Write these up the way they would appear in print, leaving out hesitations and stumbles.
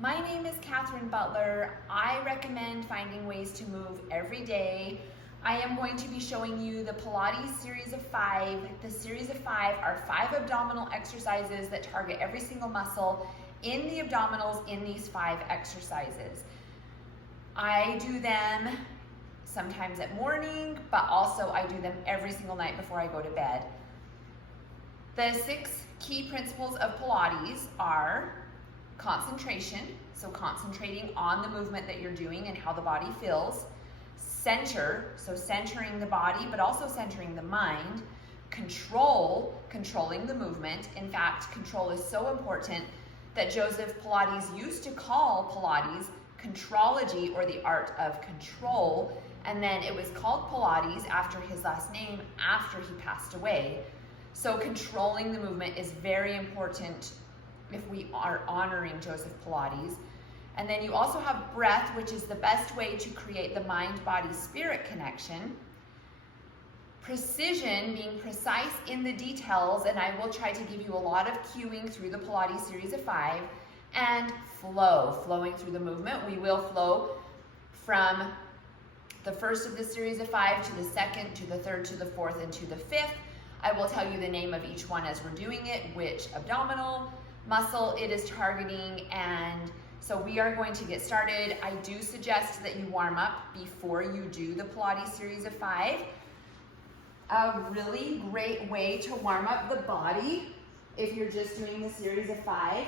My name is Kathryn Butler. I recommend finding ways to move every day. I am going to be showing you the Pilates series of 5. The series of 5 are 5 abdominal exercises that target every single muscle in the abdominals in these 5 exercises. I do them sometimes at morning, but also I do them every single night before I go to bed. The 6 key principles of Pilates are concentration, so concentrating on the movement that you're doing and how the body feels. Center, so centering the body, but also centering the mind. Control, controlling the movement. In fact, control is so important that Joseph Pilates used to call Pilates contrology, or the art of control, and then it was called Pilates after his last name after he passed away. So controlling the movement is very important if we are honoring Joseph Pilates. And then you also have breath, which is the best way to create the mind-body-spirit connection. Precision, being precise in the details, and I will try to give you a lot of cueing through the Pilates series of 5. And flow, flowing through the movement. We will flow from the first of the series of 5 to the second, to the third, to the fourth, and to the 5th. I will tell you the name of each one as we're doing it, which abdominal muscle it is targeting, and so we are going to get started. I do suggest that you warm up before you do the Pilates series of 5. A really great way to warm up the body, if you're just doing the series of 5,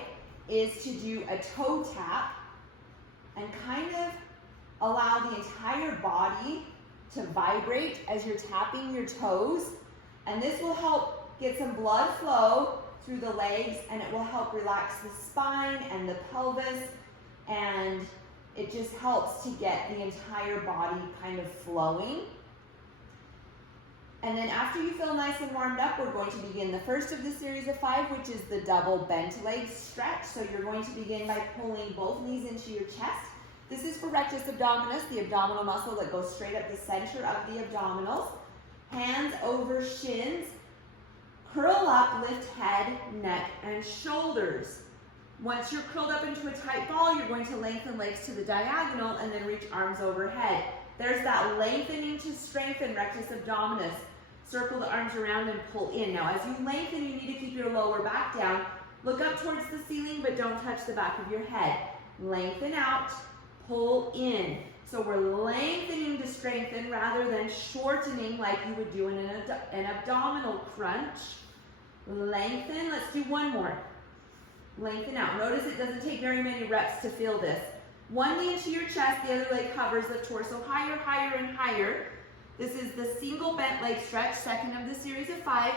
is to do a toe tap and kind of allow the entire body to vibrate as you're tapping your toes, and this will help get some blood flow through the legs, and it will help relax the spine and the pelvis, and it just helps to get the entire body kind of flowing. And then after you feel nice and warmed up, we're going to begin the first of the series of 5, which is the double bent leg stretch. So you're going to begin by pulling both knees into your chest. This is for rectus abdominis, the abdominal muscle that goes straight up the center of the abdominals. Hands over shins. Curl up, lift head, neck, and shoulders. Once you're curled up into a tight ball, you're going to lengthen legs to the diagonal and then reach arms overhead. There's that lengthening to strengthen rectus abdominis. Circle the arms around and pull in. Now, as you lengthen, you need to keep your lower back down. Look up towards the ceiling, but don't touch the back of your head. Lengthen out, pull in. So we're lengthening to strengthen rather than shortening like you would do in an abdominal crunch. Lengthen. Let's do one more. Lengthen out. Notice it doesn't take very many reps to feel this. One knee into your chest, the other leg covers the torso higher, higher, and higher. This is the single bent leg stretch, second of the series of 5.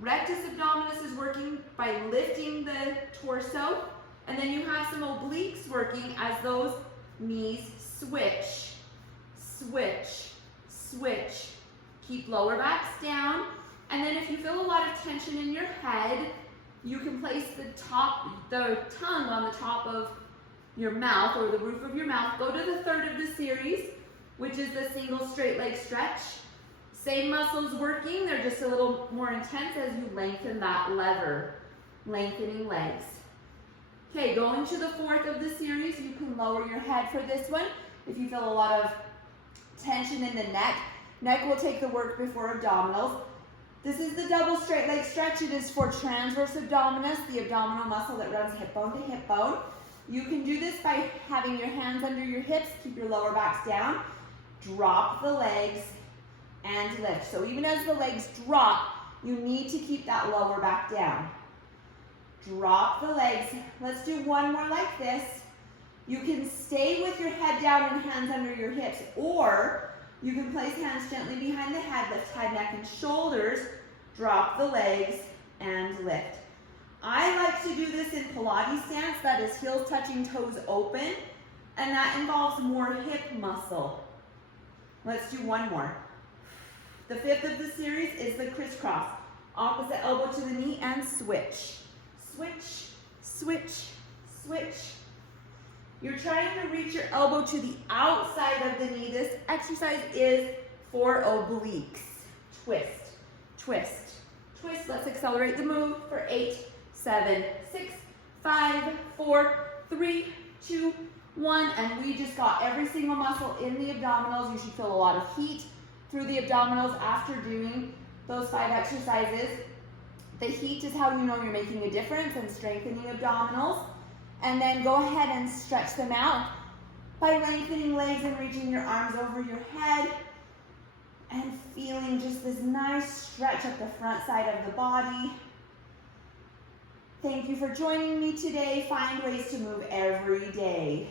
Rectus abdominis is working by lifting the torso, and then you have some obliques working as those knees switch, switch, switch. Keep lower backs down. And then if you feel a lot of tension in your head, you can place the tongue on the top of your mouth or the roof of your mouth. Go to the third of the series, which is the single straight leg stretch. Same muscles working, they're just a little more intense as you lengthen that lever, lengthening legs. Okay, going to the fourth of the series, you can lower your head for this one. If you feel a lot of tension in the neck, neck will take the work before abdominals. This is the double straight leg stretch. It is for transverse abdominis, the abdominal muscle that runs hip bone to hip bone. You can do this by having your hands under your hips, keep your lower backs down, drop the legs, and lift. So even as the legs drop, you need to keep that lower back down. Drop the legs. Let's do one more like this. You can stay with your head down and hands under your hips, or you can place hands gently behind the head, lift head, neck, and shoulders, drop the legs, and lift. I like to do this in Pilates stance, that is heels touching, toes open, and that involves more hip muscle. Let's do one more. The 5th of the series is the crisscross. Opposite elbow to the knee and switch. Switch, switch, switch. You're trying to reach your elbow to the outside of the knee. This exercise is for obliques. Twist, twist, twist. Let's accelerate the move for 8, 7, 6, 5, 4, 3, 2, 1, and we just got every single muscle in the abdominals. You should feel a lot of heat through the abdominals after doing those 5 exercises. The heat is how you know you're making a difference and strengthening abdominals. And then go ahead and stretch them out by lengthening legs and reaching your arms over your head and feeling just this nice stretch up the front side of the body. Thank you for joining me today. Find ways to move every day.